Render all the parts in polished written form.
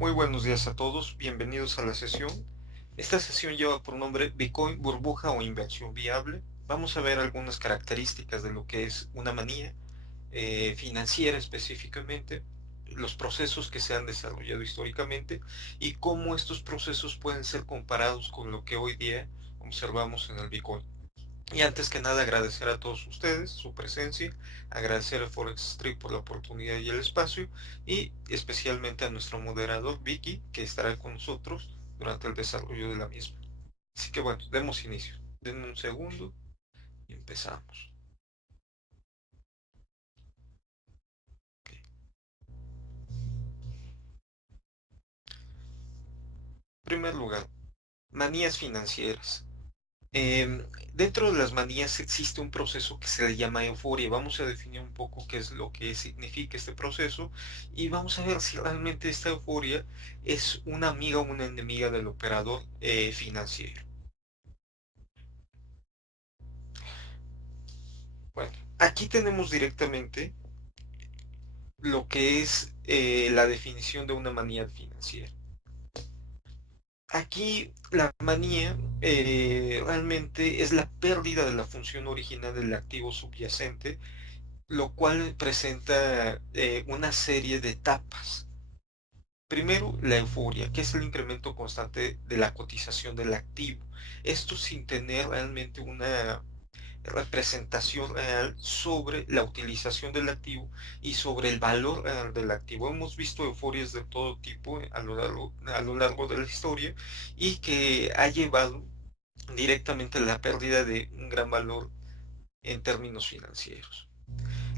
Muy buenos días a todos, bienvenidos a la sesión. Esta sesión lleva por nombre Bitcoin, burbuja o inversión viable. Vamos a ver algunas características de lo que es una manía financiera específicamente, los procesos que se han desarrollado históricamente y cómo estos procesos pueden ser comparados con lo que hoy día observamos en el Bitcoin. Y antes que nada agradecer a todos ustedes su presencia, agradecer a Forex Street por la oportunidad y el espacio y especialmente a nuestro moderador Vicky que estará con nosotros durante el desarrollo de la misma. Así que bueno, demos inicio. Denme un segundo y empezamos. Ok. En primer lugar, manías financieras. Eh, Dentro de las manías existe un proceso que se le llama euforia. Vamos a definir un poco qué es lo que significa este proceso y vamos a ver si realmente esta euforia es una amiga o una enemiga del operador financiero. Bueno, aquí tenemos directamente lo que es la definición de una manía financiera. Aquí la manía realmente es la pérdida de la función original del activo subyacente, lo cual presenta una serie de etapas. Primero, la euforia, que es el incremento constante de la cotización del activo. Esto sin tener realmente una representación real sobre la utilización del activo y sobre el valor real del activo. Hemos visto euforias de todo tipo a lo largo de la historia y que ha llevado directamente a la pérdida de un gran valor en términos financieros.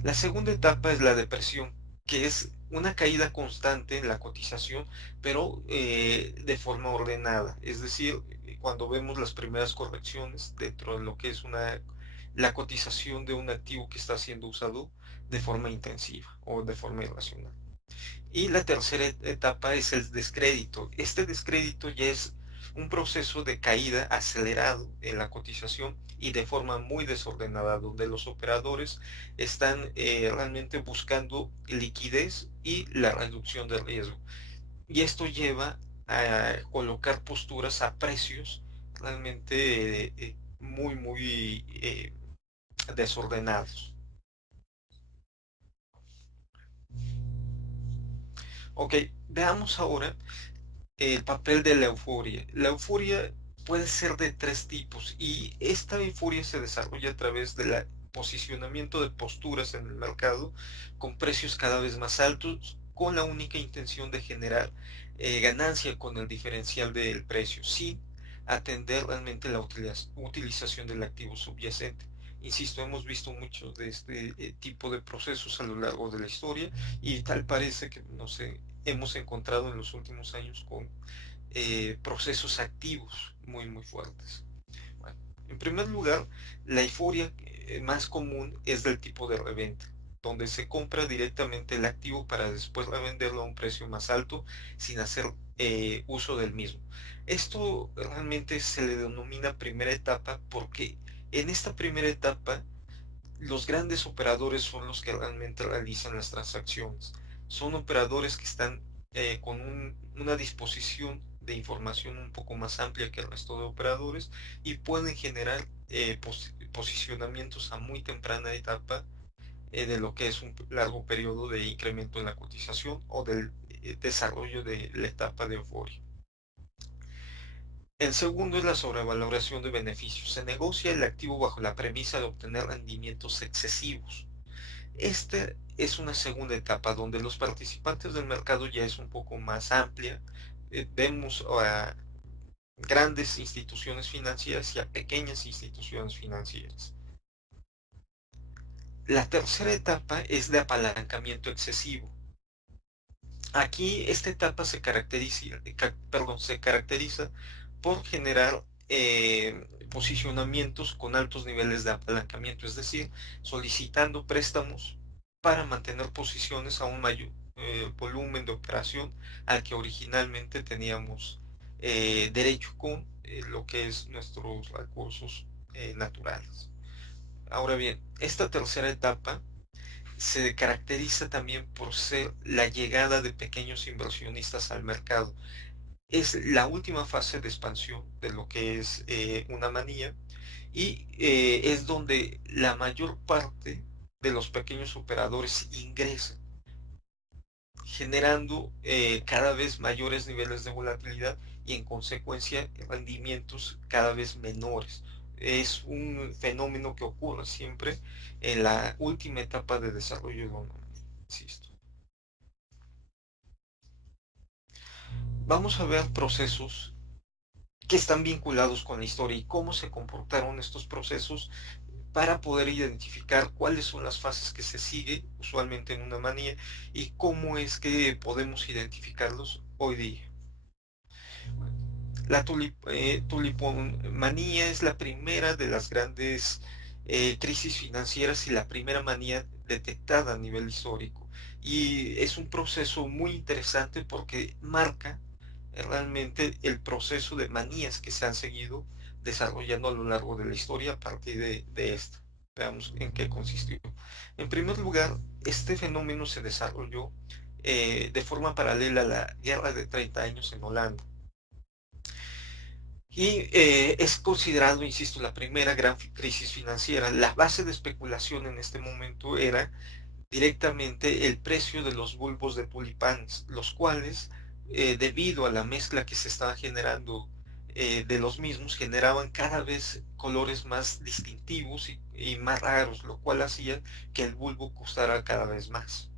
La segunda etapa es la depresión, que es una caída constante en la cotización, pero de forma ordenada. Es decir, cuando vemos las primeras correcciones dentro de lo que es la cotización de un activo que está siendo usado de forma intensiva o de forma irracional. Y la tercera etapa es el descrédito. Este descrédito ya es un proceso de caída acelerado en la cotización y de forma muy desordenada, donde los operadores están realmente buscando liquidez y la reducción de riesgo. Y esto lleva a colocar posturas a precios realmente muy desordenados. Ok, veamos ahora el papel de la euforia. La euforia puede ser de tres tipos y esta euforia se desarrolla a través del posicionamiento de posturas en el mercado con precios cada vez más altos con la única intención de generar ganancia con el diferencial del precio sin atender realmente la utilización del activo subyacente. Insisto, hemos visto muchos de este tipo de procesos a lo largo de la historia y tal parece que no sé, hemos encontrado en los últimos años con procesos activos muy fuertes. Bueno, en primer lugar, la euforia más común es del tipo de reventa, donde se compra directamente el activo para después revenderlo a un precio más alto sin hacer uso del mismo. Esto realmente se le denomina primera etapa porque en esta primera etapa los grandes operadores son los que realmente realizan las transacciones. Son operadores que están con una disposición de información un poco más amplia que el resto de operadores y pueden generar posicionamientos a muy temprana etapa de lo que es un largo periodo de incremento en la cotización o del desarrollo de la etapa de euforia. El segundo es la sobrevaloración de beneficios. Se negocia el activo bajo la premisa de obtener rendimientos excesivos. Esta es una segunda etapa donde los participantes del mercado ya es un poco más amplia. Vemos a grandes instituciones financieras y a pequeñas instituciones financieras. La tercera etapa es de apalancamiento excesivo. Aquí esta etapa se caracteriza por generar posicionamientos con altos niveles de apalancamiento, es decir, solicitando préstamos para mantener posiciones a un mayor volumen de operación al que originalmente teníamos derecho con lo que es nuestros recursos naturales. Ahora bien, esta tercera etapa se caracteriza también por ser la llegada de pequeños inversionistas al mercado. Es la última fase de expansión de lo que es una manía y es donde la mayor parte de los pequeños operadores ingresan, generando cada vez mayores niveles de volatilidad y en consecuencia rendimientos cada vez menores. Es un fenómeno que ocurre siempre en la última etapa de desarrollo de una manía, insisto. Vamos a ver procesos que están vinculados con la historia y cómo se comportaron estos procesos para poder identificar cuáles son las fases que se sigue usualmente en una manía y cómo es que podemos identificarlos hoy día. La tulipomanía es la primera de las grandes crisis financieras y la primera manía detectada a nivel histórico. Y es un proceso muy interesante porque marca realmente el proceso de manías que se han seguido desarrollando a lo largo de la historia a partir de esta. Veamos en qué consistió. En primer lugar, este fenómeno se desarrolló de forma paralela a la Guerra de 30 años en Holanda. Y es considerado, insisto, la primera gran crisis financiera. La base de especulación en este momento era directamente el precio de los bulbos de tulipanes, los cuales, debido a la mezcla que se estaba generando de los mismos, generaban cada vez colores más distintivos y más raros, lo cual hacía que el bulbo costara cada vez más.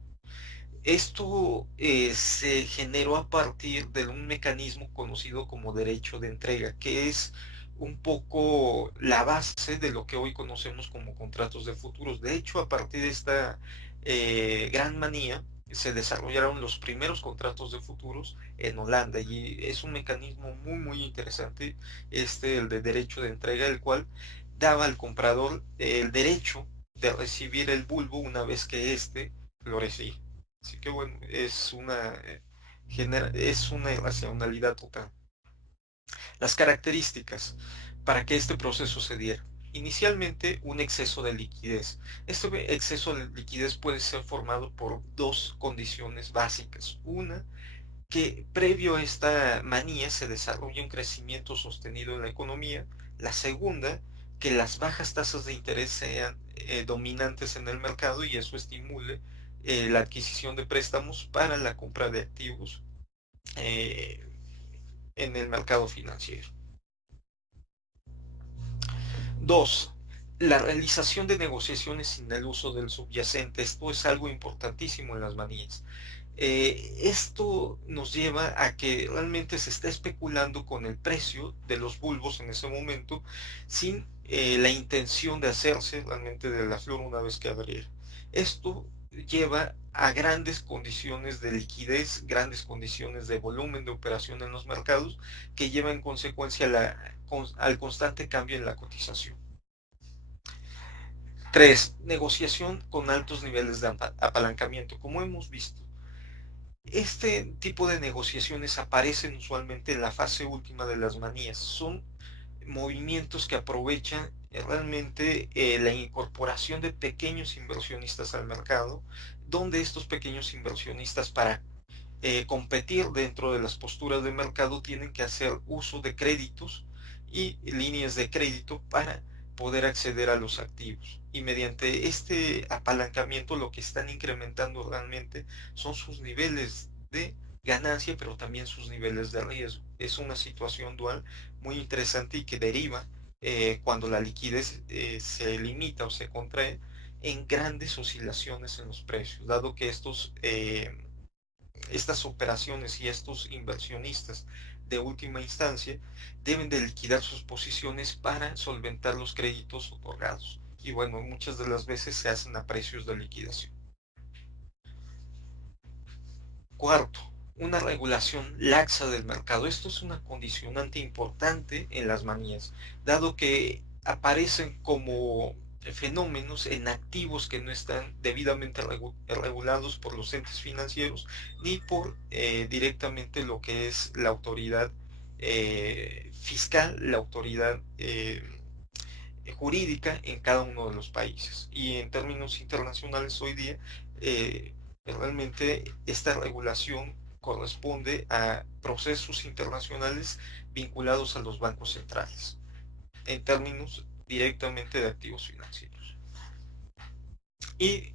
Esto se generó a partir de un mecanismo conocido como derecho de entrega, que es un poco la base de lo que hoy conocemos como contratos de futuros. De hecho, a partir de esta gran manía, se desarrollaron los primeros contratos de futuros en Holanda y es un mecanismo muy, muy interesante, el de derecho de entrega, el cual daba al comprador el derecho de recibir el bulbo una vez que éste florecía. Así que bueno, es una irracionalidad total. Las características para que este proceso se diera. Inicialmente, un exceso de liquidez. Este exceso de liquidez puede ser formado por dos condiciones básicas. Una, que previo a esta manía se desarrolla un crecimiento sostenido en la economía. La segunda, que las bajas tasas de interés sean dominantes en el mercado y eso estimule la adquisición de préstamos para la compra de activos eh, en el mercado financiero. Dos, la realización de negociaciones sin el uso del subyacente. Esto es algo importantísimo en las manías. Esto nos lleva a que realmente se está especulando con el precio de los bulbos en ese momento sin la intención de hacerse realmente de la flor una vez que abriera. Esto lleva a grandes condiciones de liquidez, grandes condiciones de volumen de operación en los mercados que lleva en consecuencia al constante cambio en la cotización. 3. Negociación con altos niveles de apalancamiento. Como hemos visto, este tipo de negociaciones aparecen usualmente en la fase última de las manías. Son movimientos que aprovechan realmente la incorporación de pequeños inversionistas al mercado, donde estos pequeños inversionistas para competir dentro de las posturas de mercado tienen que hacer uso de créditos y líneas de crédito para poder acceder a los activos. Y mediante este apalancamiento lo que están incrementando realmente son sus niveles de ganancia, pero también sus niveles de riesgo. Es una situación dual muy interesante y que deriva cuando la liquidez se limita o se contrae en grandes oscilaciones en los precios, dado que estas operaciones y estos inversionistas de última instancia deben de liquidar sus posiciones para solventar los créditos otorgados. Y bueno, muchas de las veces se hacen a precios de liquidación. Cuarto, una regulación laxa del mercado. Esto es una condicionante importante en las manías, dado que aparecen como fenómenos en activos que no están debidamente regulados por los entes financieros ni por directamente lo que es la autoridad fiscal, la autoridad jurídica en cada uno de los países. Y en términos internacionales hoy día, realmente esta regulación corresponde a procesos internacionales vinculados a los bancos centrales, en términos directamente de activos financieros. Y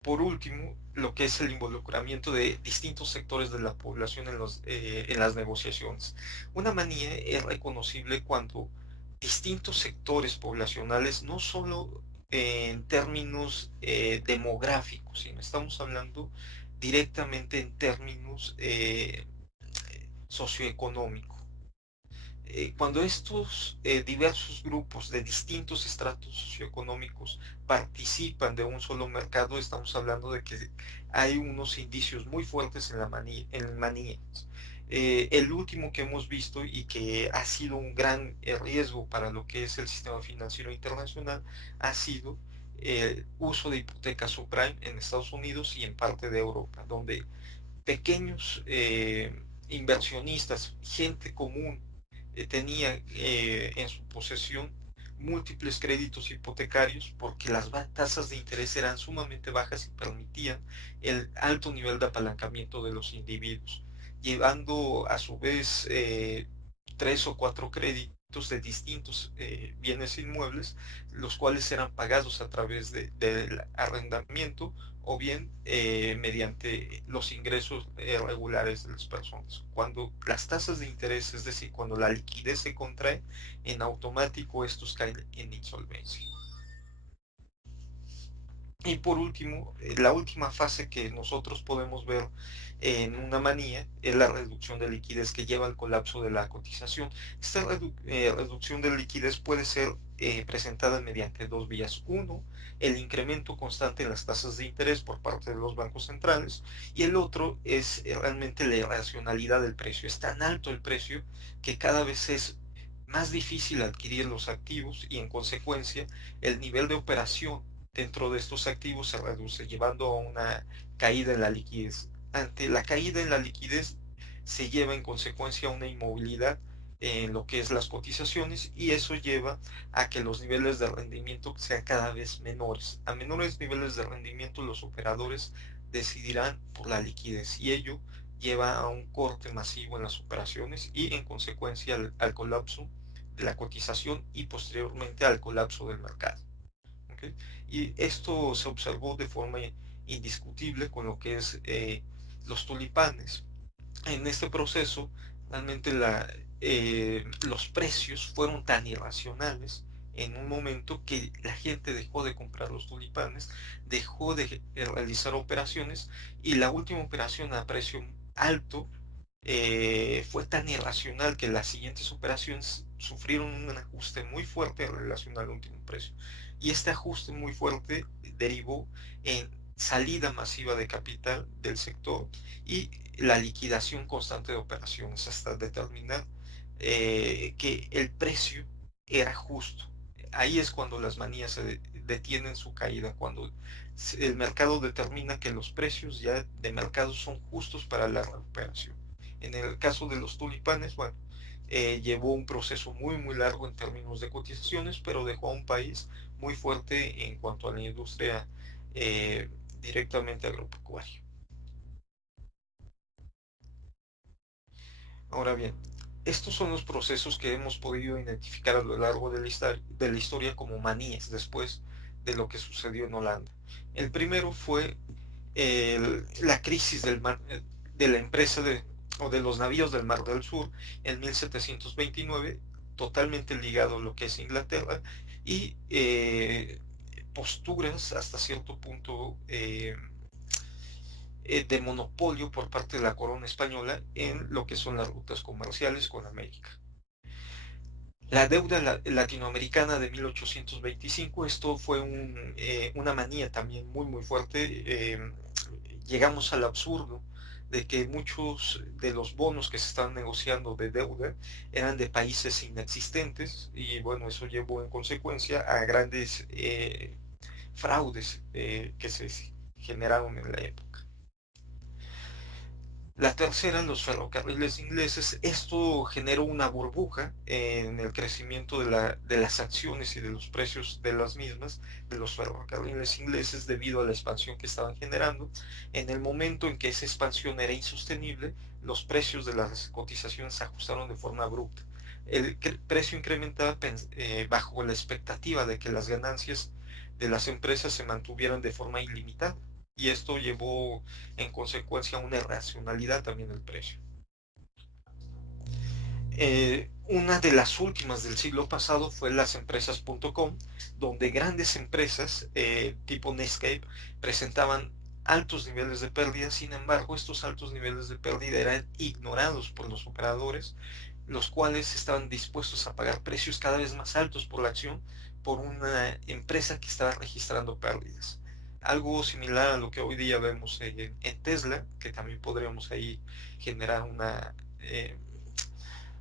por último, lo que es el involucramiento de distintos sectores de la población en las negociaciones. Una manía es reconocible cuando distintos sectores poblacionales, no solo en términos demográficos, sino estamos hablando directamente en términos socioeconómicos. Cuando estos diversos grupos de distintos estratos socioeconómicos participan de un solo mercado, estamos hablando de que hay unos indicios muy fuertes en manías. El último que hemos visto y que ha sido un gran riesgo para lo que es el sistema financiero internacional ha sido el uso de hipotecas subprime en Estados Unidos y en parte de Europa, donde pequeños inversionistas, gente común, tenía en su posesión múltiples créditos hipotecarios porque las tasas de interés eran sumamente bajas y permitían el alto nivel de apalancamiento de los individuos, llevando a su vez 3 o 4 créditos de distintos bienes inmuebles, los cuales eran pagados a través del arrendamiento o bien mediante los ingresos regulares de las personas. Cuando las tasas de interés, es decir, cuando la liquidez se contrae, en automático estos caen en insolvencia. Y por último, la última fase que nosotros podemos ver en una manía es la reducción de liquidez que lleva al colapso de la cotización. Esta reducción de liquidez puede ser presentada mediante dos vías. Uno, el incremento constante en las tasas de interés por parte de los bancos centrales, y el otro es realmente la irracionalidad del precio. Es tan alto el precio que cada vez es más difícil adquirir los activos y en consecuencia el nivel de operación dentro de estos activos se reduce, llevando a una caída en la liquidez. Ante la caída en la liquidez se lleva en consecuencia una inmovilidad en lo que es las cotizaciones, y eso lleva a que los niveles de rendimiento sean cada vez menores. A menores niveles de rendimiento los operadores decidirán por la liquidez, y ello lleva a un corte masivo en las operaciones y en consecuencia al colapso de la cotización y posteriormente al colapso del mercado. ¿Okay? Y esto se observó de forma indiscutible con lo que es los tulipanes. En este proceso, realmente los precios fueron tan irracionales en un momento que la gente dejó de comprar los tulipanes, dejó de realizar operaciones, y la última operación a precio alto fue tan irracional que las siguientes operaciones sufrieron un ajuste muy fuerte en relación al último precio. Y este ajuste muy fuerte derivó en salida masiva de capital del sector y la liquidación constante de operaciones hasta determinar que el precio era justo. Ahí es cuando las manías se detienen su caída, cuando el mercado determina que los precios ya de mercado son justos para la recuperación. En el caso de los tulipanes, bueno, llevó un proceso muy largo en términos de cotizaciones, pero dejó a un país muy fuerte en cuanto a la industria directamente agropecuaria. Ahora bien, estos son los procesos que hemos podido identificar a lo largo de la historia como manías después de lo que sucedió en Holanda. El primero fue la crisis de la empresa o de los navíos del Mar del Sur en 1729, totalmente ligado a lo que es Inglaterra, y posturas hasta cierto punto de monopolio por parte de la corona española en lo que son las rutas comerciales con América. La deuda latinoamericana de 1825, esto fue una manía también muy fuerte. Llegamos al absurdo de que muchos de los bonos que se estaban negociando de deuda eran de países inexistentes, y bueno, eso llevó en consecuencia a grandes fraudes que se generaron en la época. La tercera, los ferrocarriles ingleses. Esto generó una burbuja en el crecimiento de las acciones y de los precios de las mismas, de los ferrocarriles ingleses, debido a la expansión que estaban generando. En el momento en que esa expansión era insostenible, los precios de las cotizaciones se ajustaron de forma abrupta. El precio incrementaba bajo la expectativa de que las ganancias de las empresas se mantuvieran de forma ilimitada, y esto llevó en consecuencia a una irracionalidad también del precio. Una de las últimas del siglo pasado fue las empresas.com, donde grandes empresas tipo Netscape presentaban altos niveles de pérdida. Sin embargo, estos altos niveles de pérdida eran ignorados por los operadores, los cuales estaban dispuestos a pagar precios cada vez más altos por la acción por una empresa que estaba registrando pérdidas. Algo similar a lo que hoy día vemos en Tesla, que también podríamos ahí generar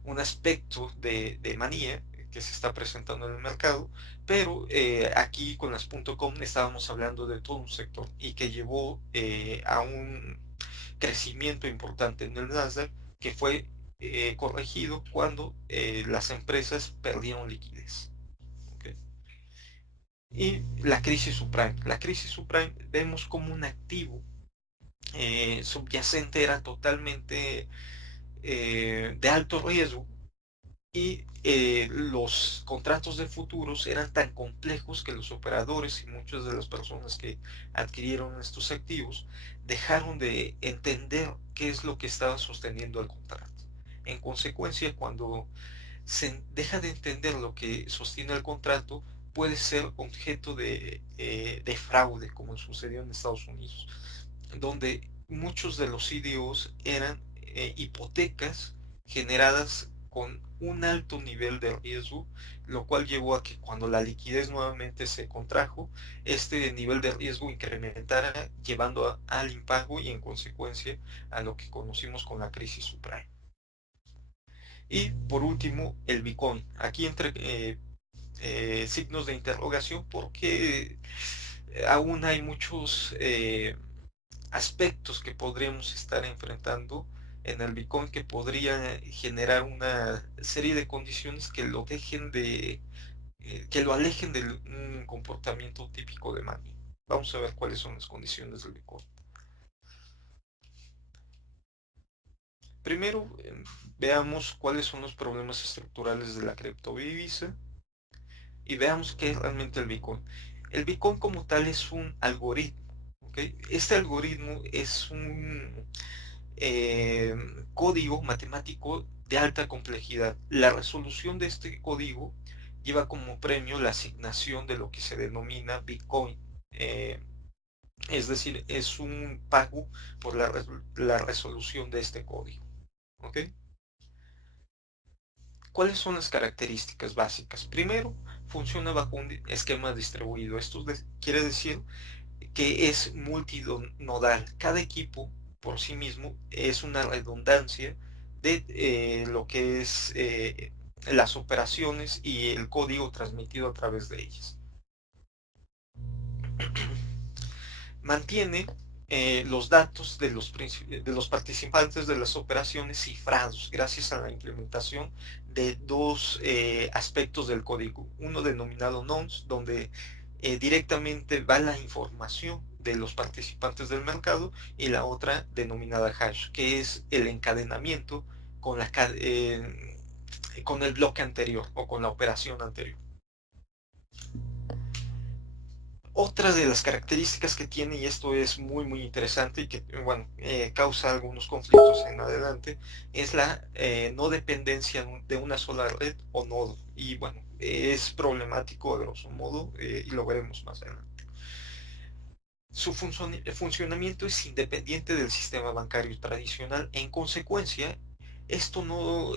un aspecto de manía que se está presentando en el mercado, pero aquí con las .com estábamos hablando de todo un sector y que llevó a un crecimiento importante en el Nasdaq, que fue corregido cuando las empresas perdieron liquidez. ¿Okay? Y la crisis subprime. La crisis subprime vemos como un activo subyacente era totalmente de alto riesgo, y los contratos de futuros eran tan complejos que los operadores y muchas de las personas que adquirieron estos activos dejaron de entender qué es lo que estaba sosteniendo el contrato. En consecuencia, cuando se deja de entender lo que sostiene el contrato, puede ser objeto de fraude, como sucedió en Estados Unidos, donde muchos de los CDOs eran hipotecas generadas con un alto nivel de riesgo, lo cual llevó a que cuando la liquidez nuevamente se contrajo, este nivel de riesgo incrementara, llevando al impago y en consecuencia a lo que conocimos con la crisis subprime. Y por último, el Bitcoin. Aquí entre signos de interrogación, porque aún hay muchos aspectos que podríamos estar enfrentando en el Bitcoin que podría generar una serie de condiciones que lo dejen que lo alejen de un comportamiento típico de mania. Vamos a ver cuáles son las condiciones del Bitcoin. Primero, veamos cuáles son los problemas estructurales de la criptodivisa y veamos qué es realmente el Bitcoin. El Bitcoin como tal es un algoritmo. ¿Okay? Este algoritmo es un eh, código matemático de alta complejidad. La resolución de este código lleva como premio la asignación de lo que se denomina Bitcoin. Es decir, es un pago por la resolución de este código. ¿Ok? ¿Cuáles son las características básicas? Primero, funciona bajo un esquema distribuido. Esto quiere decir que es multinodal. Cada equipo por sí mismo es una redundancia de lo que es las operaciones y el código transmitido a través de ellas. Mantiene los datos de los participantes de las operaciones cifrados gracias a la implementación de dos aspectos del código. Uno denominado nonce, donde directamente va la información de los participantes del mercado, y la otra denominada hash, que es el encadenamiento con, con el bloque anterior o con la operación anterior. Otra de las características que tiene, y esto es muy interesante y que bueno, causa algunos conflictos en adelante, es la no dependencia de una sola red o nodo. Y bueno, es problemático a grosso modo, y lo veremos más adelante. Su funcionamiento es independiente del sistema bancario tradicional. En consecuencia, esto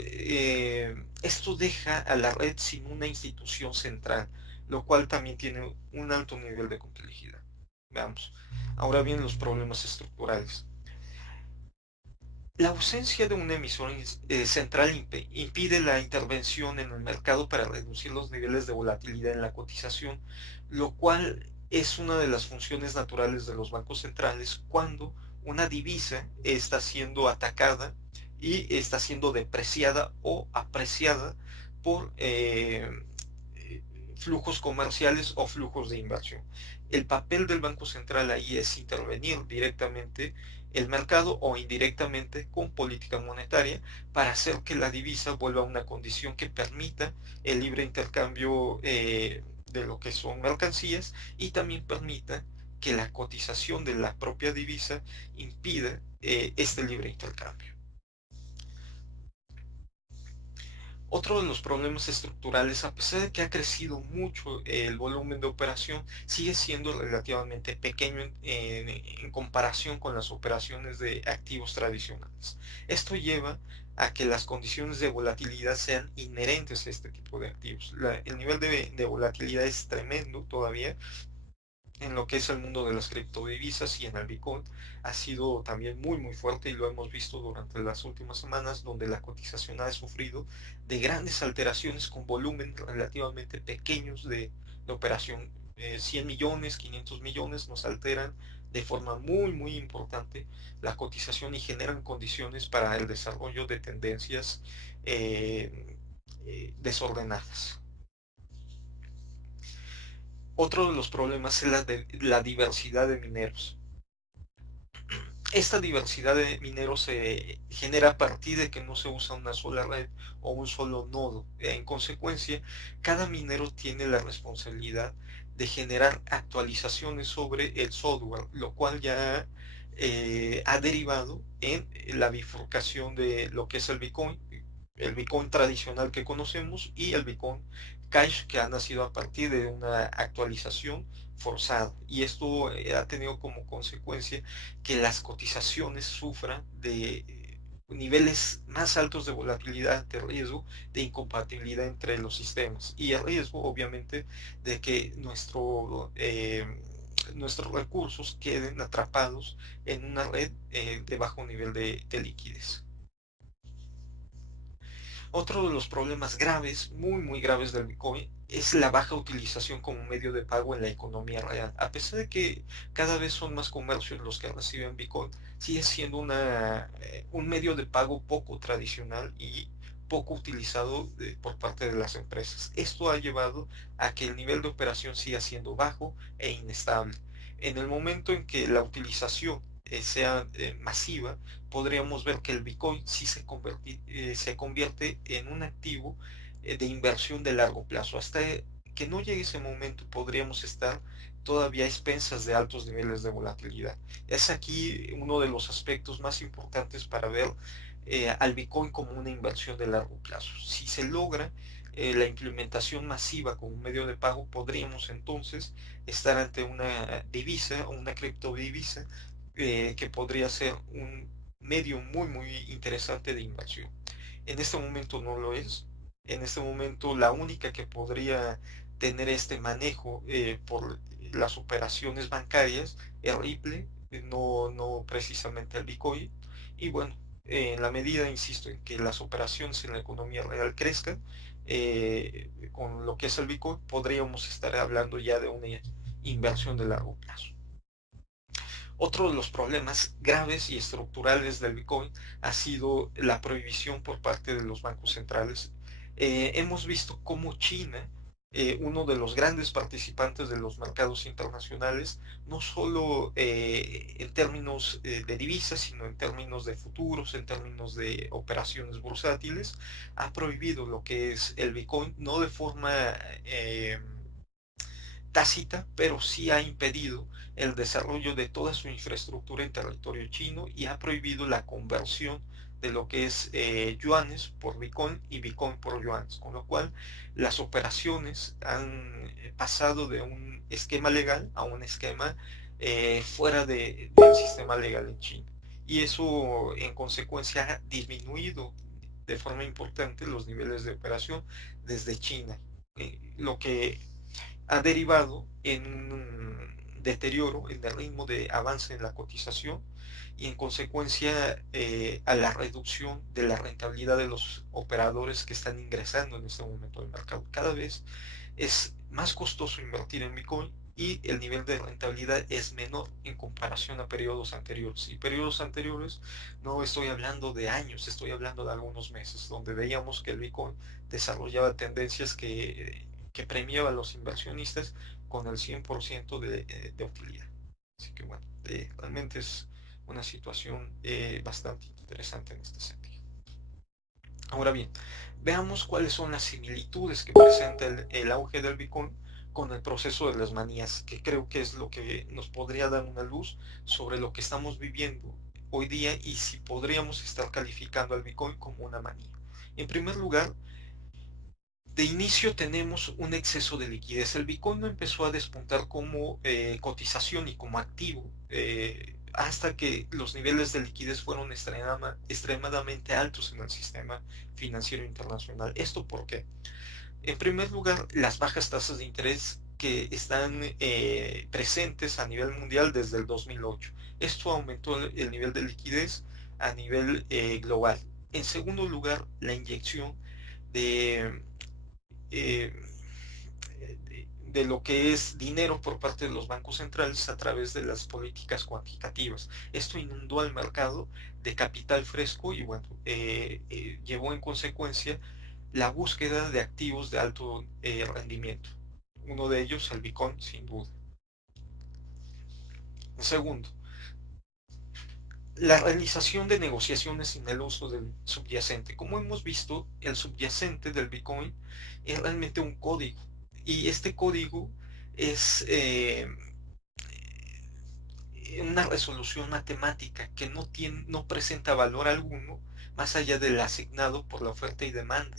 deja a la red sin una institución central, lo cual también tiene un alto nivel de complejidad. Veamos. Ahora bien, los problemas estructurales. La ausencia de un emisor central impide la intervención en el mercado para reducir los niveles de volatilidad en la cotización, lo cual es una de las funciones naturales de los bancos centrales cuando una divisa está siendo atacada y está siendo depreciada o apreciada por flujos comerciales o flujos de inversión. El papel del Banco Central ahí es intervenir directamente el mercado o indirectamente con política monetaria para hacer que la divisa vuelva a una condición que permita el libre intercambio de lo que son mercancías y también permita que la cotización de la propia divisa impida este libre intercambio. Otro de los problemas estructurales, a pesar de que ha crecido mucho el volumen de operación, sigue siendo relativamente pequeño en comparación con las operaciones de activos tradicionales. Esto lleva a que las condiciones de volatilidad sean inherentes a este tipo de activos. El nivel de volatilidad es tremendo todavía, en lo que es el mundo de las criptodivisas y en el Bitcoin ha sido también muy fuerte y lo hemos visto durante las últimas semanas donde la cotización ha sufrido de grandes alteraciones con volumen relativamente pequeños de operación. 100 millones, 500 millones nos alteran de forma muy importante la cotización y generan condiciones para el desarrollo de tendencias desordenadas. Otro de los problemas es la diversidad de mineros. Esta diversidad de mineros se genera a partir de que no se usa una sola red o un solo nodo. En consecuencia, cada minero tiene la responsabilidad de generar actualizaciones sobre el software, lo cual ya ha derivado en la bifurcación de lo que es el Bitcoin tradicional que conocemos y el Bitcoin Cash que ha nacido a partir de una actualización forzada. Y esto ha tenido como consecuencia que las cotizaciones sufran de niveles más altos de volatilidad, de riesgo, de incompatibilidad entre los sistemas y el riesgo obviamente de que nuestros recursos queden atrapados en una red de bajo nivel de liquidez. Otro de los problemas graves, muy graves del Bitcoin, es la baja utilización como medio de pago en la economía real. A pesar de que cada vez son más comercios los que reciben Bitcoin, sigue siendo un medio de pago poco tradicional y poco utilizado por parte de las empresas. Esto ha llevado a que el nivel de operación siga siendo bajo e inestable. En el momento en que la utilización sea masiva, podríamos ver que el Bitcoin sí se convierte en un activo de inversión de largo plazo. Hasta que no llegue ese momento podríamos estar todavía a expensas de altos niveles de volatilidad. Es aquí uno de los aspectos más importantes para ver al Bitcoin como una inversión de largo plazo. Si se logra la implementación masiva como un medio de pago, podríamos entonces estar ante una divisa o una criptodivisa que podría ser un medio muy interesante de inversión. En este momento no lo es. En este momento la única que podría tener este manejo por las operaciones bancarias es Ripple, no precisamente el Bitcoin. Y bueno, en la medida, insisto, en que las operaciones en la economía real crezcan, con lo que es el Bitcoin, podríamos estar hablando ya de una inversión de largo plazo. Otro de los problemas graves y estructurales del Bitcoin ha sido la prohibición por parte de los bancos centrales. Hemos visto cómo China, uno de los grandes participantes de los mercados internacionales, no solo en términos de divisas, sino en términos de futuros, en términos de operaciones bursátiles, ha prohibido lo que es el Bitcoin, no de forma tácita, pero sí ha impedido el desarrollo de toda su infraestructura en territorio chino y ha prohibido la conversión de lo que es yuanes por Bitcoin y Bitcoin por yuanes, con lo cual las operaciones han pasado de un esquema legal a un esquema fuera del sistema legal en China. Y eso en consecuencia ha disminuido de forma importante los niveles de operación desde China, lo que ha derivado en un deterioro en el ritmo de avance en la cotización y en consecuencia a la reducción de la rentabilidad de los operadores que están ingresando en este momento al mercado. Cada vez es más costoso invertir en Bitcoin y el nivel de rentabilidad es menor en comparación a periodos anteriores. Y periodos anteriores no estoy hablando de años, estoy hablando de algunos meses, donde veíamos que el Bitcoin desarrollaba tendencias que premiaba a los inversionistas con el 100% de utilidad. Así que bueno, realmente es una situación bastante interesante en este sentido. Ahora bien, veamos cuáles son las similitudes que presenta el auge del Bitcoin con el proceso de las manías, que creo que es lo que nos podría dar una luz sobre lo que estamos viviendo hoy día y si podríamos estar calificando al Bitcoin como una manía. En primer lugar, de inicio tenemos un exceso de liquidez. El Bitcoin no empezó a despuntar como cotización y como activo hasta que los niveles de liquidez fueron extremadamente altos en el sistema financiero internacional. ¿Esto por qué? En primer lugar, las bajas tasas de interés que están presentes a nivel mundial desde el 2008. Esto aumentó el nivel de liquidez a nivel global. En segundo lugar, la inyección de eh, de lo que es dinero por parte de los bancos centrales a través de las políticas cuantitativas. Esto inundó al mercado de capital fresco y bueno, llevó en consecuencia la búsqueda de activos de alto rendimiento. Uno de ellos, el Bitcoin, sin duda. Segundo, la realización de negociaciones sin el uso del subyacente. Como hemos visto, el subyacente del Bitcoin es realmente un código y este código es una resolución matemática que no presenta valor alguno más allá del asignado por la oferta y demanda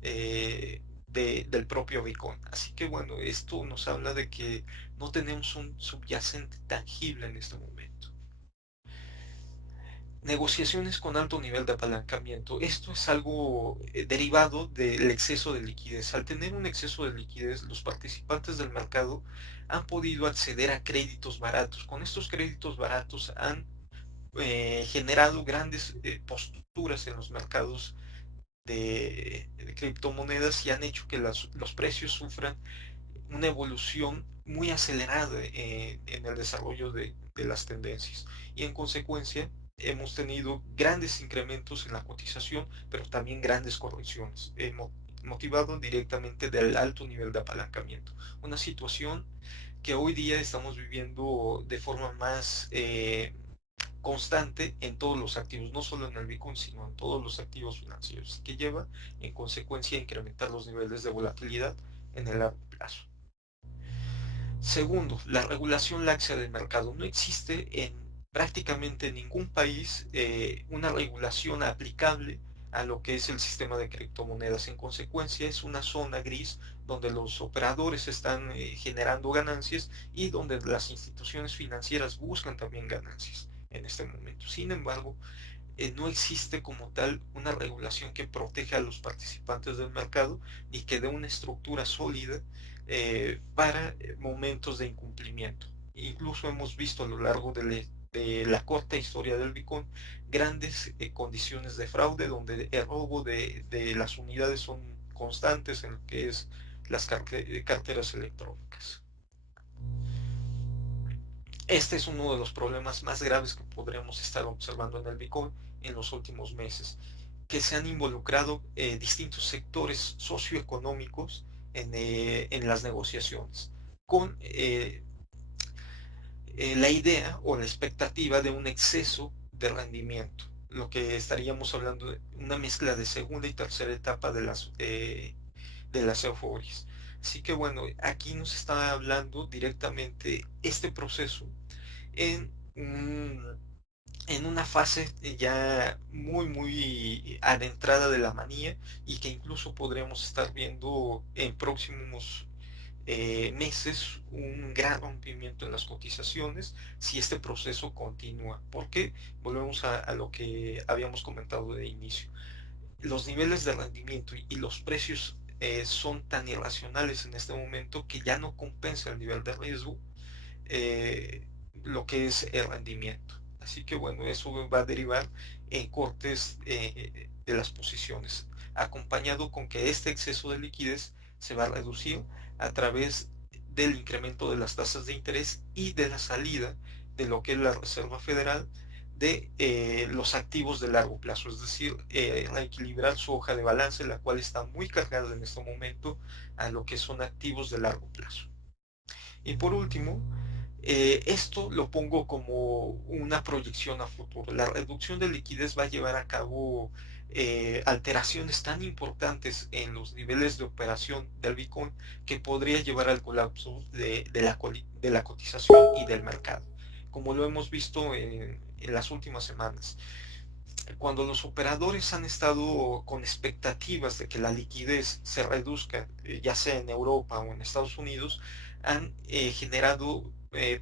del propio Bitcoin. Así que bueno, esto nos habla de que no tenemos un subyacente tangible en este momento. Negociaciones con alto nivel de apalancamiento. Esto es algo derivado del exceso de liquidez. Al tener un exceso de liquidez, los participantes del mercado han podido acceder a créditos baratos. Con estos créditos baratos han generado grandes posturas en los mercados de criptomonedas y han hecho que los precios sufran una evolución muy acelerada en el desarrollo de las tendencias y en consecuencia hemos tenido grandes incrementos en la cotización, pero también grandes correcciones, motivado directamente del alto nivel de apalancamiento. Una situación que hoy día estamos viviendo de forma más constante en todos los activos, no solo en el Bitcoin, sino en todos los activos financieros, que lleva en consecuencia a incrementar los niveles de volatilidad en el largo plazo. Segundo, la regulación laxa del mercado. No existe en prácticamente ningún país una regulación aplicable a lo que es el sistema de criptomonedas. En consecuencia, es una zona gris donde los operadores están generando ganancias y donde las instituciones financieras buscan también ganancias en este momento. Sin embargo, no existe como tal una regulación que proteja a los participantes del mercado ni que dé una estructura sólida para momentos de incumplimiento. Incluso hemos visto a lo largo de la corta historia del Bitcoin grandes condiciones de fraude donde el robo de las unidades son constantes en lo que es las carteras electrónicas. Este es uno de los problemas más graves que podríamos estar observando en el Bitcoin en los últimos meses, que se han involucrado distintos sectores socioeconómicos en las negociaciones, con la idea o la expectativa de un exceso de rendimiento, lo que estaríamos hablando de una mezcla de segunda y tercera etapa de las euforias. Así que bueno, aquí nos está hablando directamente este proceso en, en una fase ya muy adentrada de la manía y que incluso podremos estar viendo en próximos meses un gran rompimiento en las cotizaciones si este proceso continúa. Porque volvemos a lo que habíamos comentado de inicio. Los niveles de rendimiento y los precios son tan irracionales en este momento que ya no compensa el nivel de riesgo lo que es el rendimiento. Así que bueno, eso va a derivar en cortes de las posiciones, acompañado con que este exceso de liquidez se va a reducir a través del incremento de las tasas de interés y de la salida de lo que es la Reserva Federal de los activos de largo plazo, es decir, reequilibrar su hoja de balance, la cual está muy cargada en este momento a lo que son activos de largo plazo. Y por último, esto lo pongo como una proyección a futuro. La reducción de liquidez va a llevar a cabo alteraciones tan importantes en los niveles de operación del Bitcoin que podría llevar al colapso de la cotización y del mercado, como lo hemos visto en las últimas semanas. Cuando los operadores han estado con expectativas de que la liquidez se reduzca, ya sea en Europa o en Estados Unidos, han generado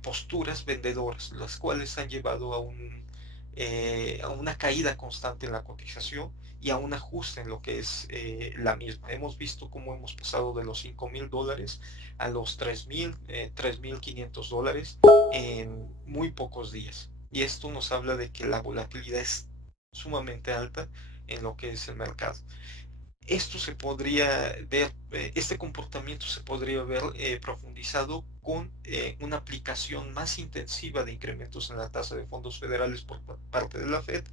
posturas vendedoras, las cuales han llevado a una caída constante en la cotización y a un ajuste en lo que es la misma. Hemos visto cómo hemos pasado de los $5,000 a los 3,000, $3,500 en muy pocos días. Y esto nos habla de que la volatilidad es sumamente alta en lo que es el mercado. Esto se podría ver, este comportamiento se podría ver profundizado con una aplicación más intensiva de incrementos en la tasa de fondos federales por parte de la Fed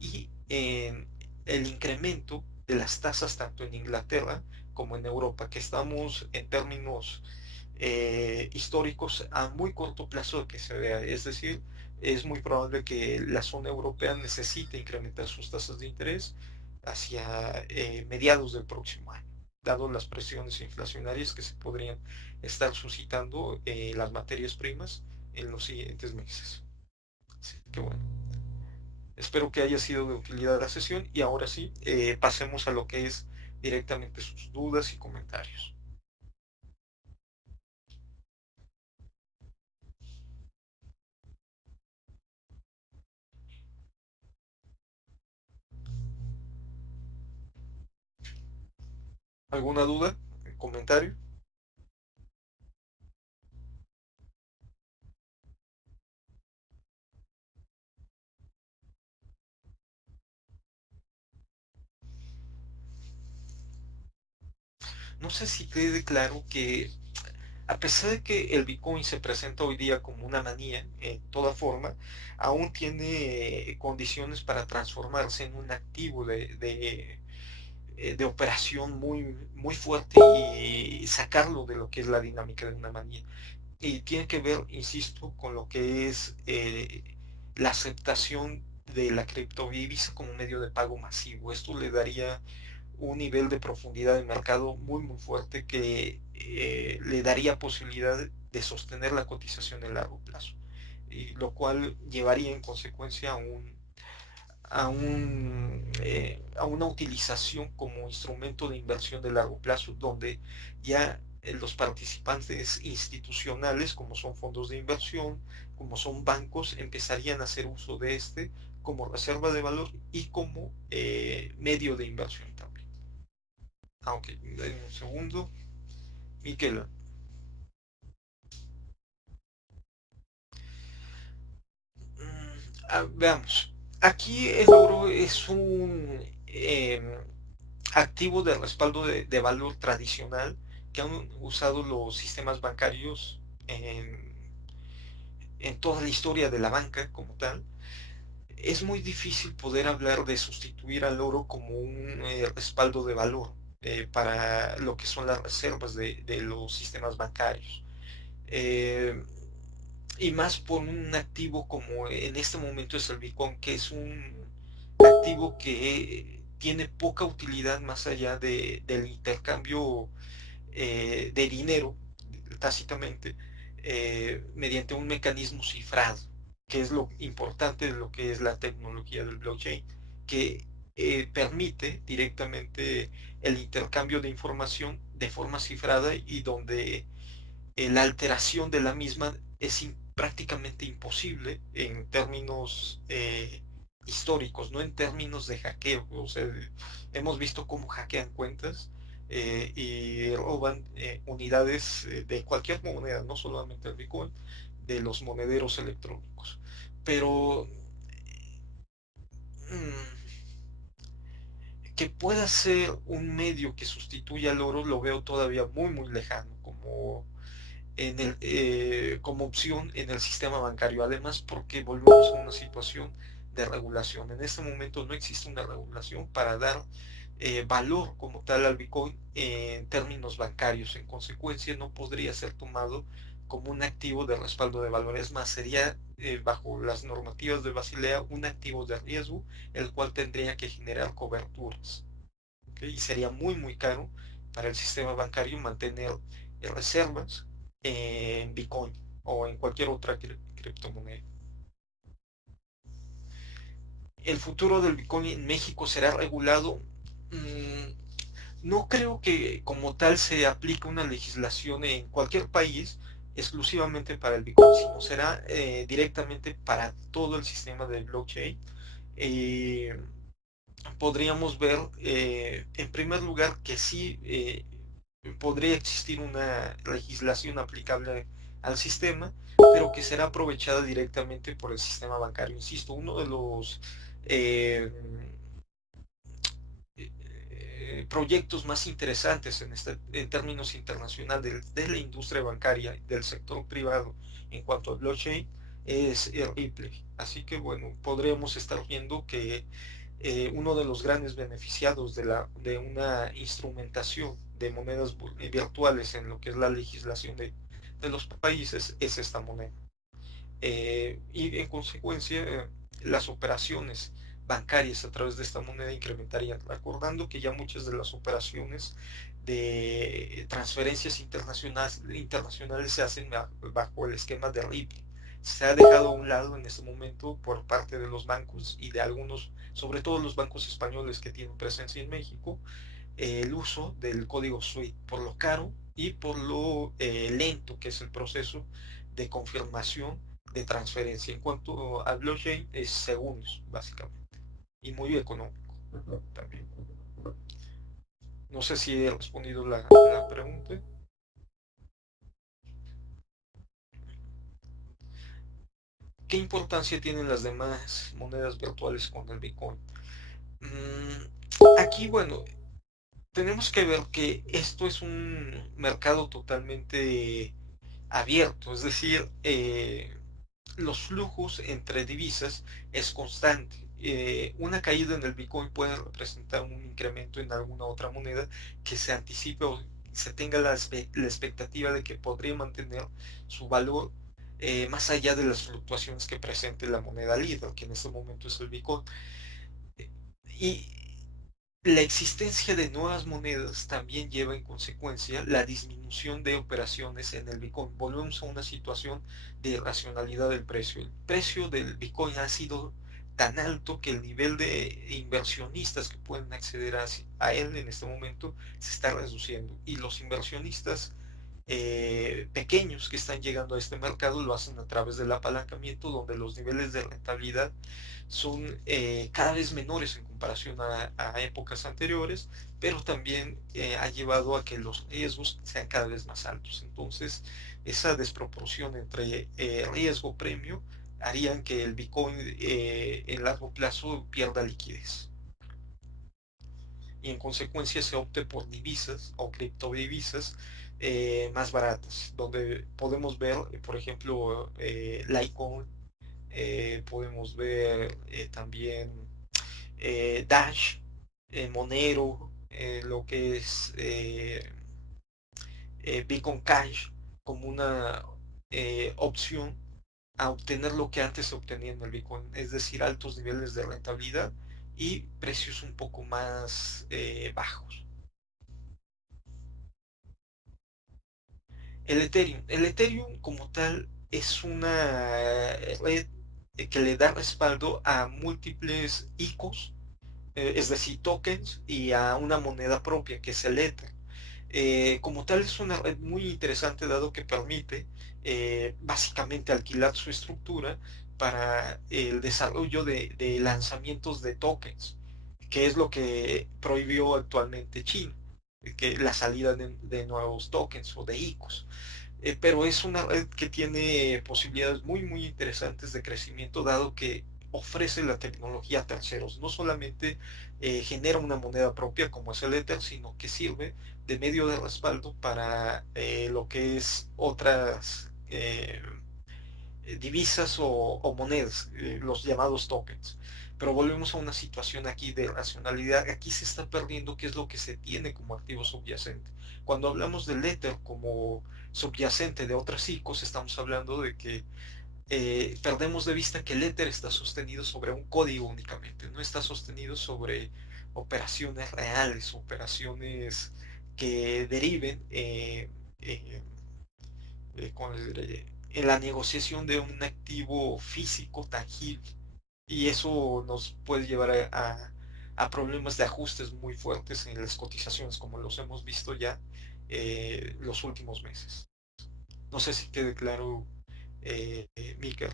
y el incremento de las tasas tanto en Inglaterra como en Europa, que estamos en términos históricos a muy corto plazo de que se vea. Es decir, es muy probable que la zona europea necesite incrementar sus tasas de interés hacia mediados del próximo año, dado las presiones inflacionarias que se podrían estar suscitando las materias primas en los siguientes meses. Así que bueno, espero que haya sido de utilidad la sesión y ahora sí, pasemos a lo que es directamente sus dudas y comentarios. ¿Alguna duda? ¿Comentario? No sé si quede claro que a pesar de que el Bitcoin se presenta hoy día como una manía en toda forma, aún tiene condiciones para transformarse en un activo de operación muy, muy fuerte y sacarlo de lo que es la dinámica de una manía. Y tiene que ver, insisto, con lo que es la aceptación de la criptodivisa como medio de pago masivo. Esto le daría un nivel de profundidad de mercado muy muy fuerte que le daría posibilidad de sostener la cotización en largo plazo, y lo cual llevaría en consecuencia a una utilización como instrumento de inversión de largo plazo, donde ya los participantes institucionales, como son fondos de inversión, como son bancos, empezarían a hacer uso de este como reserva de valor y como medio de inversión también. Ok, en un segundo. Miquel, veamos. Aquí el oro es un activo de respaldo de valor tradicional que han usado los sistemas bancarios en toda la historia de la banca como tal. Es muy difícil poder hablar de sustituir al oro como un respaldo de valor para lo que son las reservas de los sistemas bancarios. Eh, y más por un activo como en este momento es el Bitcoin, que es un activo que tiene poca utilidad más allá del intercambio de dinero, tácitamente, mediante un mecanismo cifrado, que es lo importante de lo que es la tecnología del blockchain, que permite directamente el intercambio de información de forma cifrada y donde la alteración de la misma es prácticamente imposible en términos históricos, no en términos de hackeo. O sea, hemos visto cómo hackean cuentas y roban unidades de cualquier moneda, no solamente el Bitcoin, de los monederos electrónicos. Pero que pueda ser un medio que sustituya al oro lo veo todavía muy muy lejano, como como opción en el sistema bancario. Además, porque volvemos a una situación de regulación. En este momento no existe una regulación para dar valor como tal al Bitcoin en términos bancarios. En consecuencia, no podría ser tomado como un activo de respaldo de valor. Es más, sería bajo las normativas de Basilea un activo de riesgo, el cual tendría que generar coberturas. ¿Okay? Y sería muy caro para el sistema bancario mantener reservas en Bitcoin o en cualquier otra criptomoneda. ¿El futuro del Bitcoin en México será regulado? Mm, no creo que como tal se aplique una legislación en cualquier país exclusivamente para el Bitcoin, sino será directamente para todo el sistema de blockchain. Eh, Podríamos ver, en primer lugar, que sí podría existir una legislación aplicable al sistema, pero que será aprovechada directamente por el sistema bancario. Insisto, uno de los eh, proyectos más interesantes en términos internacionales de la industria bancaria, del sector privado en cuanto al blockchain, es el Ripple. Así que bueno, podríamos estar viendo que uno de los grandes beneficiados de una instrumentación de monedas virtuales en lo que es la legislación de los países es esta moneda. Y en consecuencia, las operaciones bancarias a través de esta moneda incrementarían, recordando que ya muchas de las operaciones de transferencias internacionales se hacen bajo el esquema de Ripple. Se ha dejado a un lado en este momento por parte de los bancos y de algunos, sobre todo los bancos españoles que tienen presencia en México, el uso del código SWIFT por lo caro y por lo lento que es el proceso de confirmación de transferencia. En cuanto al blockchain, es segundos, básicamente, y muy económico también. No sé si he respondido la pregunta. ¿Qué importancia tienen las demás monedas virtuales con el Bitcoin? Aquí, bueno, tenemos que ver que esto es un mercado totalmente abierto, es decir, los flujos entre divisas es constante. Una caída en el Bitcoin puede representar un incremento en alguna otra moneda que se anticipe o se tenga la expectativa de que podría mantener su valor más allá de las fluctuaciones que presente la moneda líder, que en este momento es el Bitcoin. Y la existencia de nuevas monedas también lleva en consecuencia la disminución de operaciones en el Bitcoin. Volvemos a una situación de irracionalidad del precio. El precio del Bitcoin ha sido tan alto que el nivel de inversionistas que pueden acceder a él en este momento se está reduciendo. Y los inversionistas pequeños que están llegando a este mercado lo hacen a través del apalancamiento, donde los niveles de rentabilidad son cada vez menores en comparación a épocas anteriores, pero también ha llevado a que los riesgos sean cada vez más altos. Entonces, esa desproporción entre riesgo-premio harían que el Bitcoin en largo plazo pierda liquidez. Y en consecuencia se opte por divisas o criptodivisas más baratas, donde podemos ver, por ejemplo, Litecoin, podemos ver también Dash, Monero, lo que es Bitcoin Cash como una opción a obtener lo que antes se obtenía en el Bitcoin, es decir, altos niveles de rentabilidad y precios un poco más bajos. El Ethereum como tal es una red que le da respaldo a múltiples ICOs, es decir, tokens, y a una moneda propia que es el Ether. Como tal es una red muy interesante dado que permite básicamente alquilar su estructura para el desarrollo de lanzamientos de tokens, que es lo que prohibió actualmente China, que la salida de nuevos tokens o de ICOs. Pero es una red que tiene posibilidades muy interesantes de crecimiento dado que ofrece la tecnología a terceros. No solamente genera una moneda propia como es el Ether, sino que sirve de medio de respaldo para lo que es otras divisas o monedas, los llamados tokens. Pero volvemos a una situación aquí de racionalidad. Aquí se está perdiendo qué es lo que se tiene como activo subyacente. Cuando hablamos del Ether como subyacente de otras ICOs, estamos hablando de que perdemos de vista que el Ether está sostenido sobre un código únicamente, no está sostenido sobre operaciones reales, operaciones que deriven ¿cómo les diré? En la negociación de un activo físico tangible. Y eso nos puede llevar a problemas de ajustes muy fuertes en las cotizaciones, como los hemos visto ya los últimos meses. No sé si quede claro, Mika,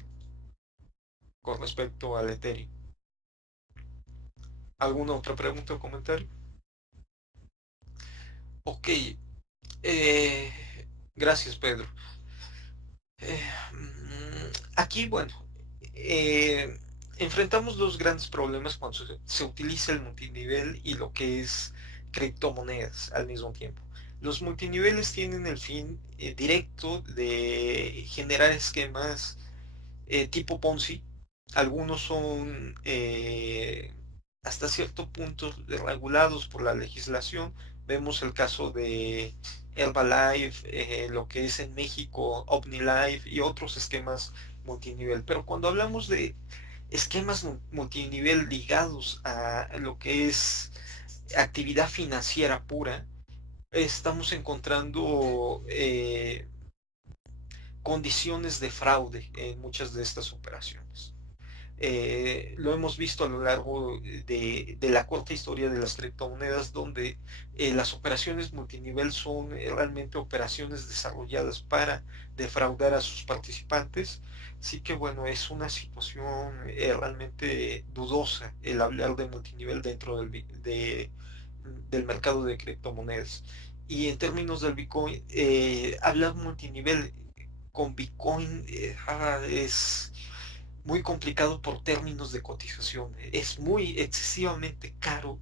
con respecto al Ethereum. ¿Alguna otra pregunta o comentario? Ok, eh, gracias, Pedro. Aquí, bueno, eh, enfrentamos dos grandes problemas cuando se utiliza el multinivel y lo que es criptomonedas al mismo tiempo. Los multiniveles tienen el fin directo de generar esquemas tipo Ponzi. Algunos son hasta cierto punto regulados por la legislación. Vemos el caso de Herbalife, lo que es en México OmniLife y otros esquemas multinivel. Pero cuando hablamos de esquemas multinivel ligados a lo que es actividad financiera pura, estamos encontrando condiciones de fraude en muchas de estas operaciones. Lo hemos visto a lo largo de la corta historia de las criptomonedas, donde las operaciones multinivel son realmente operaciones desarrolladas para defraudar a sus participantes. Así que bueno, es una situación realmente dudosa el hablar de multinivel dentro del mercado de criptomonedas. Y en términos del Bitcoin, hablar multinivel con Bitcoin es muy complicado por términos de cotización. Es muy excesivamente caro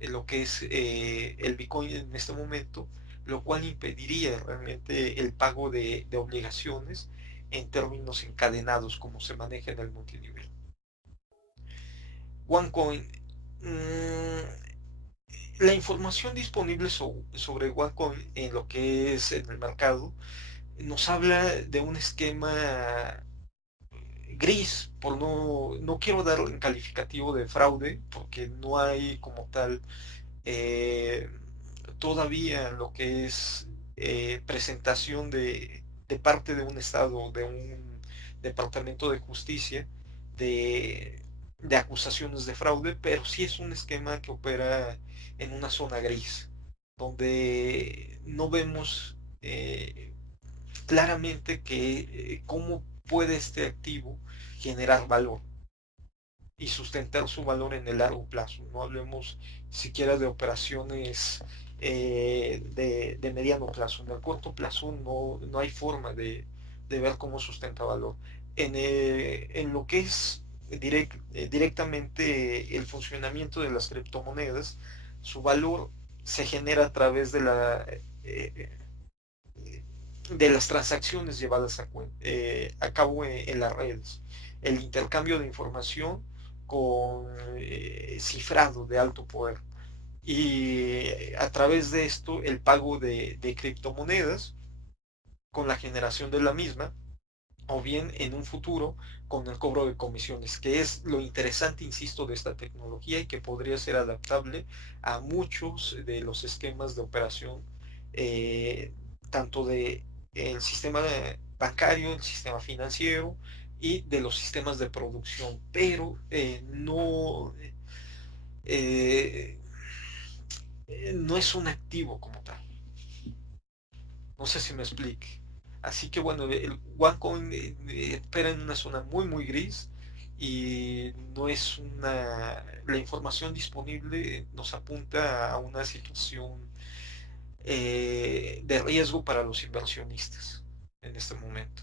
lo que es el Bitcoin en este momento, lo cual impediría realmente el pago de obligaciones en términos encadenados como se maneja en el multinivel. OneCoin. La información disponible sobre OneCoin en lo que es en el mercado nos habla de un esquema gris, por no quiero darle un calificativo de fraude, porque no hay como tal eh, todavía lo que es presentación de parte de un Estado, de un Departamento de Justicia, de acusaciones de fraude, pero sí es un esquema que opera en una zona gris, donde no vemos claramente que cómo puede este activo generar valor y sustentar su valor en el largo plazo. No hablemos siquiera de operaciones de mediano plazo. En el corto plazo no hay forma de ver cómo sustenta valor. En lo que es directamente el funcionamiento de las criptomonedas, su valor se genera a través de las transacciones llevadas a cabo en las redes, el intercambio de información con cifrado de alto poder y a través de esto el pago de criptomonedas con la generación de la misma o bien en un futuro con el cobro de comisiones, que es lo interesante, insisto, de esta tecnología y que podría ser adaptable a muchos de los esquemas de operación, eh, tanto de el sistema bancario, el sistema financiero y de los sistemas de producción, pero eh, no es un activo como tal. No sé si me explique. Así que bueno, el OneCoin opera en una zona muy gris y no es la información disponible nos apunta a una situación de riesgo para los inversionistas en este momento.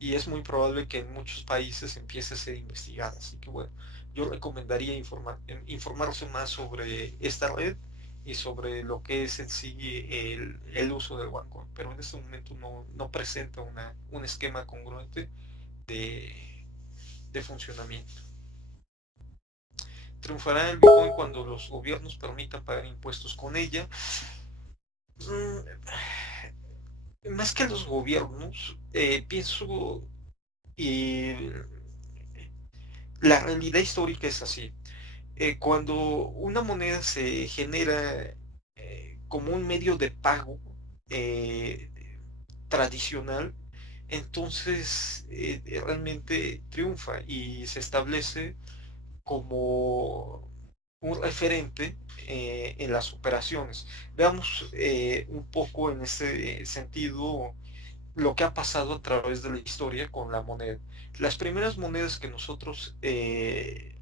y es muy probable que en muchos países empiece a ser investigada. Así que bueno, yo recomendaría informarse más sobre esta red y sobre lo que es en sí el uso del OneCoin, pero en este momento no presenta un esquema congruente de, de funcionamiento. ¿Triunfará el Bitcoin cuando los gobiernos permitan pagar impuestos con ella? Más que los gobiernos, pienso y la realidad histórica es así. Cuando una moneda se genera como un medio de pago eh, tradicional, entonces realmente triunfa y se establece como un referente en las operaciones. Veamos un poco en ese sentido lo que ha pasado a través de la historia con la moneda. Las primeras monedas que nosotros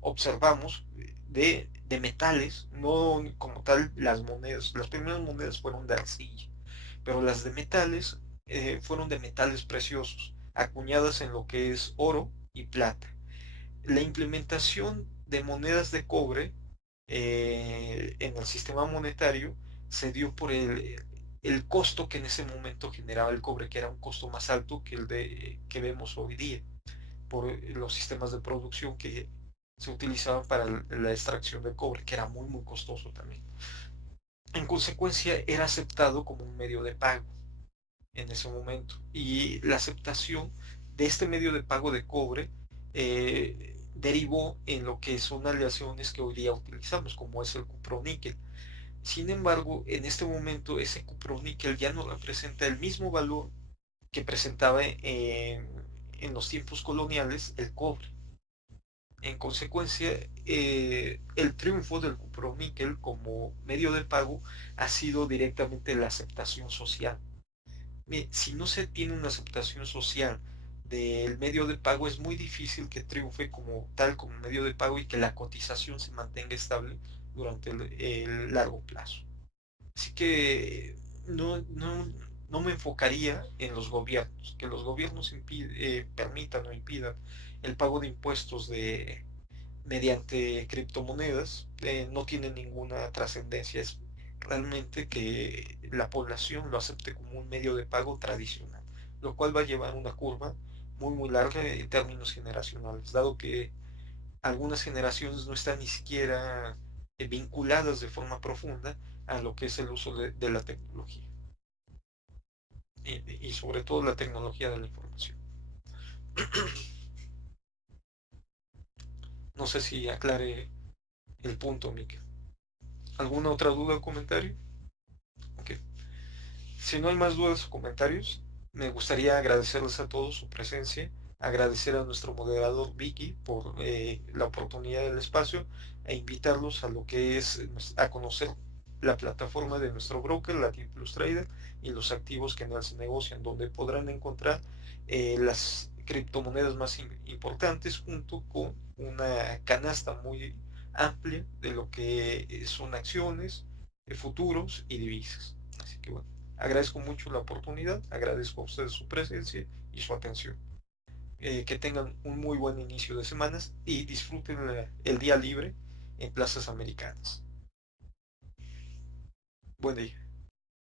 observamos de metales, no como tal las monedas, las primeras monedas fueron de arcilla, pero las de metales fueron de metales preciosos, acuñadas en lo que es oro y plata. La implementación de monedas de cobre en el sistema monetario se dio por el costo que en ese momento generaba el cobre, que era un costo más alto que que vemos hoy día, por los sistemas de producción que se utilizaban para la extracción del cobre, que era muy costoso también. En consecuencia, era aceptado como un medio de pago en ese momento. Y la aceptación de este medio de pago de cobre derivó en lo que son aleaciones que hoy día utilizamos, como es el cuproníquel. Sin embargo, en este momento ese cuproníquel ya no representa el mismo valor que presentaba en los tiempos coloniales el cobre. En consecuencia, el triunfo del cuproníquel como medio de pago ha sido directamente la aceptación social. Si no se tiene una aceptación social del medio de pago, es muy difícil que triunfe como tal, como medio de pago y que la cotización se mantenga estable durante el largo plazo. Así que no me enfocaría en los gobiernos, que los gobiernos permitan o impidan el pago de impuestos mediante criptomonedas, no tiene ninguna trascendencia. Es realmente que la población lo acepte como un medio de pago tradicional, lo cual va a llevar una curva muy larga en términos generacionales, dado que algunas generaciones no están ni siquiera vinculadas de forma profunda a lo que es el uso de la tecnología y sobre todo la tecnología de la información. No sé si aclare el punto, Mika. ¿Alguna otra duda o comentario? Ok. Si no hay más dudas o comentarios, me gustaría agradecerles a todos su presencia, agradecer a nuestro moderador Vicky por la oportunidad del espacio e invitarlos a lo que es a conocer la plataforma de nuestro broker, Latin Plus Trader, y los activos que en él se negocian, donde podrán encontrar las criptomonedas más importantes junto con una canasta muy amplia de lo que son acciones, futuros y divisas. Así que bueno, agradezco mucho la oportunidad, agradezco a ustedes su presencia y su atención. Que tengan un muy buen inicio de semanas y disfruten el día libre en plazas americanas. Buen día.